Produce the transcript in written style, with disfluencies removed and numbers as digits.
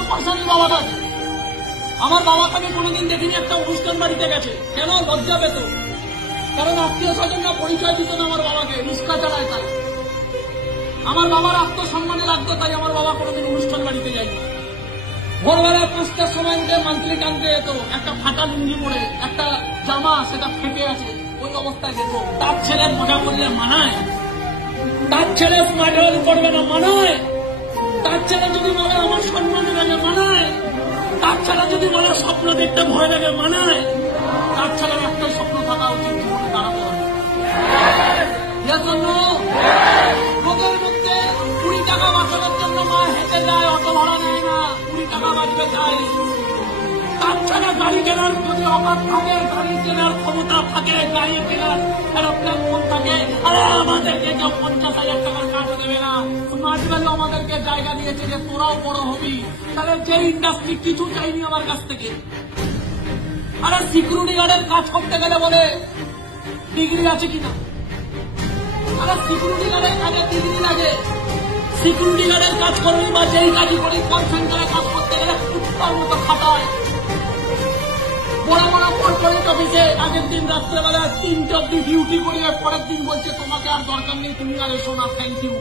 টাকার পয়সা নেই বাবার কাছে। আমার বাবাকে আমি কোনোদিন দেখিনি একটা অনুষ্ঠান বাড়িতে গেছে, কেন লজ্জা পেত? কারণ আত্মীয় স্বজনরা পরিচয় দিত না আমার বাবাকে, রিক্সা চালায় তাই। আমার বাবার আত্মসম্মানে লাগতো, তাই আমার বাবা কোনোদিন অনুষ্ঠান বাড়িতে যায়নি। ভোরবেলা 5টার সময় উঠে মান্থলি টানতে যেত, একটা ফাটা লুঙ্গি পরে, একটা জামা সেটা ফেটে আছে, ওই অবস্থায় যেত। তার ছেলে মজা করলে মানায়? তার ছেলে স্মার্ট করবে না মানায়? তার ছেলে যদি বলে আমার সম্মান লাগে মানায়? তার ছেলে যদি বলে স্বপ্ন দেখতে ভয় লাগে মানায়? তার ছেলের একটাই স্বপ্ন থাকা উচিত, জীবনে দাঁড়াতে হবে। রোগের মধ্যে 20 টাকা বাঁচানোর জন্য মা হেঁটে যায়, অটো ভাড়া নেয় না, 20 টাকা বাঁচবে চাই। তার ছেলে গাড়ি কেনার যদি অভাব থাকে, গাড়ি কেনার ক্ষমতা থাকে, গাড়ি কেনার এরোপ্লেন ফোন থাকে, আরে আমাদেরকে কেউ 50,000 টাকার কাজও দেবে না। স্মার্ট ভ্যালু আমাদেরকে জায়গা দিয়েছে যে তোরাও বড় হবি। তাহলে যে ইন্ডাস্ট্রি কিছু চাইনি আমার কাছ থেকে। আরে সিকিউরিটি গার্ডের কাজ করতে গেলে বলে ডিগ্রি আছে কিনা? আরে সিকিউরিটি গার্ডের কাজে ডিগ্রি লাগে। সিকিউরিটি গার্ডের কাজ করবি বা যেই কাজই করি, কল সেন্টারে কাজ করতে গেলে কুত্তার মতো খাটায়। বড় বড় কর্পোরেট অফিসে আগের দিন রাত্রেবেলা 3টে অব্দি ডিউটি করিয়ে পরের দিন বলছে তোমাকে আর দরকার নেই, তুমি আর এসো না, থ্যাংক ইউ।